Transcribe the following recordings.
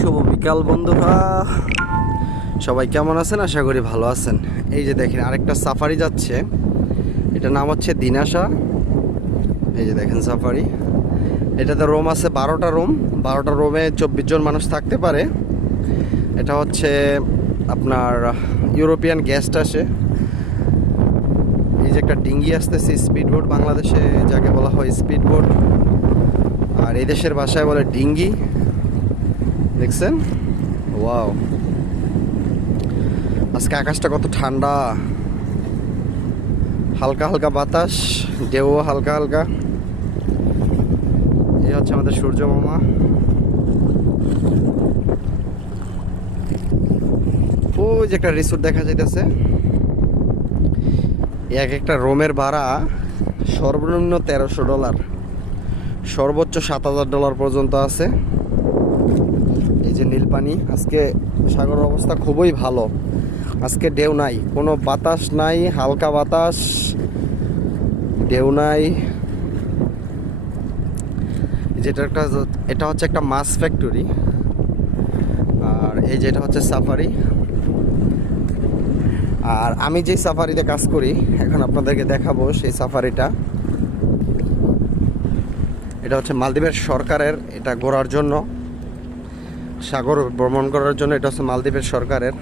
শুভ বিকাল বন্ধুরা, সবাই কেমন আছেন? আশা করি ভালো আছেন। এই যে দেখেন আরেকটা সাফারি যাচ্ছে, এটার নাম হচ্ছে দিনাশা। এই যে দেখেন সাফারি, এটাতে রুম আছে 12টা রুম। 12টা রুমে 24 জন মানুষ থাকতে পারে। এটা হচ্ছে আপনার ইউরোপিয়ান গেস্ট আসে। এই যে একটা ডিঙ্গি আসতেছে, স্পিড বোট, বাংলাদেশে যাকে বলা হয় স্পিড বোট, আর এই দেশের ভাষায় বলে ডিঙ্গি। দেখছেন? ওয়াও, আজকে আকাশটা কত ঠান্ডা, হালকা হালকা বাতাস, ঢেউ হালকা হালকা। এই হচ্ছে আমাদের সূর্য মামা। ওই যে একটা রিসোর্ট দেখা যাইতেছে। এক একটা রুমের ভাড়া সর্বনিম্ন $1300, সর্বোচ্চ $7000 পর্যন্ত আছে। এই যে নীল পানি, আজকে সাগরের অবস্থা খুবই ভালো। আজকে ঢেউ নাই, কোনো বাতাস নাই, হালকা বাতাস, ঢেউ নাই। এটা হচ্ছে একটা মাছ ফ্যাক্টরি, আর এই যে এটা হচ্ছে সাফারি। আর আমি যে সাফারিতে কাজ করি এখন আপনাদেরকে দেখাবো সেই সাফারিটা। এটা হচ্ছে মালদ্বীপের সরকারের, এটা ঘোরার জন্য, সাগর ভ্রমণ করার জন্য। এটা হচ্ছে মালদ্বীপের সরকারের।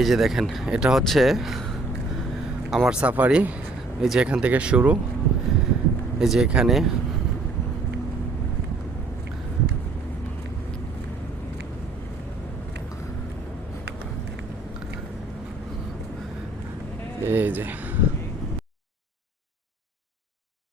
এই যে দেখেন, এটা হচ্ছে আমার সাফারি। এই যে এখান থেকে শুরু, এই যে এখানে এই যে